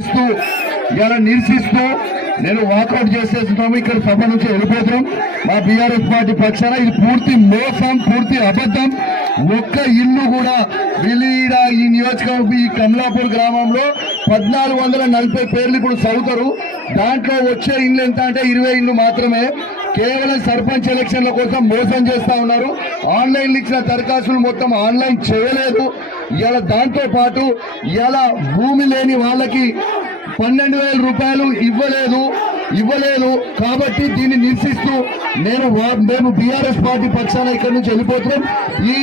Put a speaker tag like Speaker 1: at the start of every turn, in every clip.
Speaker 1: ఇస్తూ నిరసిస్తూ నేను వాకౌట్ చేసేస్తున్నాము ఇక్కడ సభ నుంచి వెళ్ళిపోతున్నాం. మా బీఆర్ఎస్ పార్టీ పక్షాన ఇది పూర్తి మోసం పూర్తి అబద్ధం. ఒక్క ఇల్లు కూడా విలీడ ఈ నియోజకవర్గం ఈ కమలాపూర్ గ్రామంలో పద్నాలుగు వందల నలభై పేర్లు ఇప్పుడు చదువుతారు. దాంట్లో వచ్చే ఇండ్లు ఎంత అంటే ఇరవై ఇండ్లు మాత్రమే. కేవలం సర్పంచ్ ఎలక్షన్ల కోసం మోసం చేస్తా ఉన్నారు. ఆన్లైన్ ఇచ్చిన దరఖాస్తులు మొత్తం ఆన్లైన్ చేయలేదు. ఇలా దాంతో పాటు ఇలా భూమి లేని వాళ్ళకి పన్నెండు వేల రూపాయలు ఇవ్వలేదు ఇవ్వలేదు కాబట్టి దీన్ని నిరసిస్తూ నేను వా- మేము బీఆర్ఎస్ పార్టీ పక్షాన ఇక్కడ నుంచి వెళ్ళిపోతున్నాం. ఈ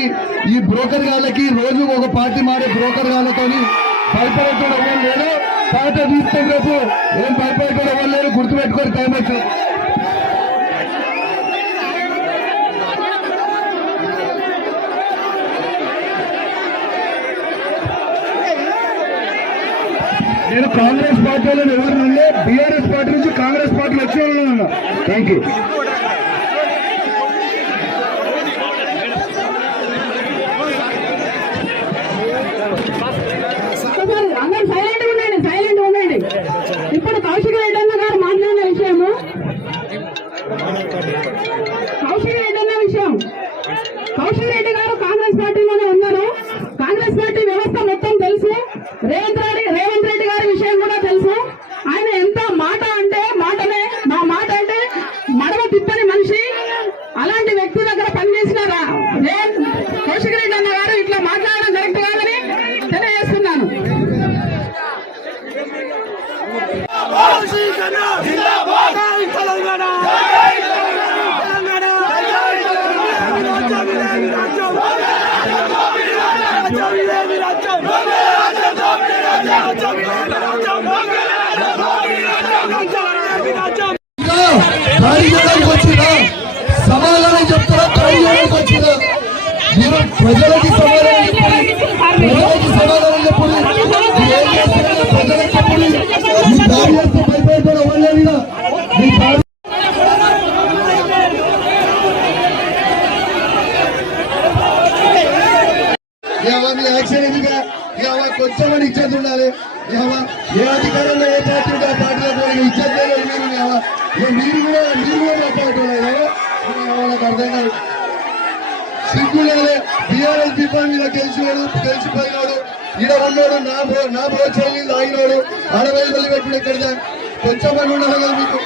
Speaker 1: ఈ బ్రోకర్ గాళ్ళకి రోజు ఒక పార్టీ మారే బ్రోకర్ గాళ్ళతో భయపడటం లేదు లేరు తాత తీస్తే రేపు ఏం భయపడటం లేదు లేరు గుర్తుపెట్టుకొని టైం వచ్చింది. నేను కాంగ్రెస్ పార్టీలో ఎవరు నుండి బీఆర్ఎస్ పార్టీ నుంచి కాంగ్రెస్ పార్టీలో వచ్చే ఉన్నా థ్యాంక్ యూ
Speaker 2: ఒక్కసారి అందరూ సైలెంట్ ఉండండి సైలెంట్ ఇప్పుడు కౌశిక రెడ్డి గారు మాట్లాడిన విషయము. కౌశిక రెడ్డి అన్న విషయం. కౌశిక రెడ్డి గారు కాంగ్రెస్ పార్టీలోనే ఉన్నారు. కాంగ్రెస్ పార్టీ వ్యవస్థ మొత్తం తెలుసు. రేవంత్ రేవంత్ రెడ్డి గారి విషయం కూడా తెలుసు ఆయన ఎంత మాట అంటే మాటనే మా మాట అంటే మడవ తిప్పని మనిషి అలాంటి వ్యక్తి దగ్గర పనిచేసిన రా- రేవంత్ కౌశిక గారు ఇట్లా మాట్లాడడం కరెక్ట్ కాదని తెలియజేస్తున్నాను
Speaker 3: రాజ్యం
Speaker 1: మీరు ప్రజలకి సమాధానం చెప్పండి ప్రజలకి సమాధానం చెప్పండి మీరు ఏం చేస్తున్నారో ప్రజలకు చెప్పండి మీ దాడి చేస్తే భయపడతారు వాళ్ళేనా మీ దాడి ఏవా మీ యాక్షన్ ఎందుకు ఏవా కొంచెం అని ఇచ్చేది ఉండాలి. ఏవా ఏ అధికారంలో ఏ పార్టీ ఉంటే ఆ పార్టీలో కూడా ఇచ్చేది లేదు. మీరు ఏవా ఏ మీరు కూడా మీరు కూడా మా పార్టీ లేదు వాళ్ళకి అర్థం కాదు. ఈడ ఉన్నాడు నా నా భోజనం తాగినాడు అరవై వెళ్ళి పెట్టుడు ఎక్కడ కొంచెం పని ఉండాలి కదా మీకు.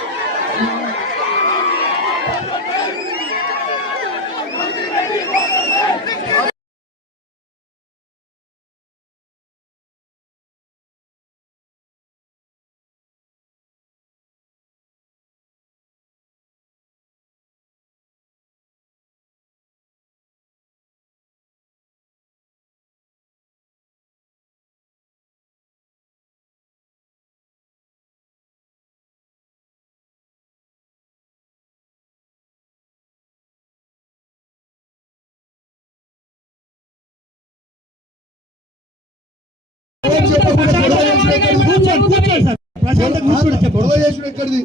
Speaker 1: గొడవ చేసుడు ఎక్కడిది? గొడవ చేసుడు ఎక్కడిది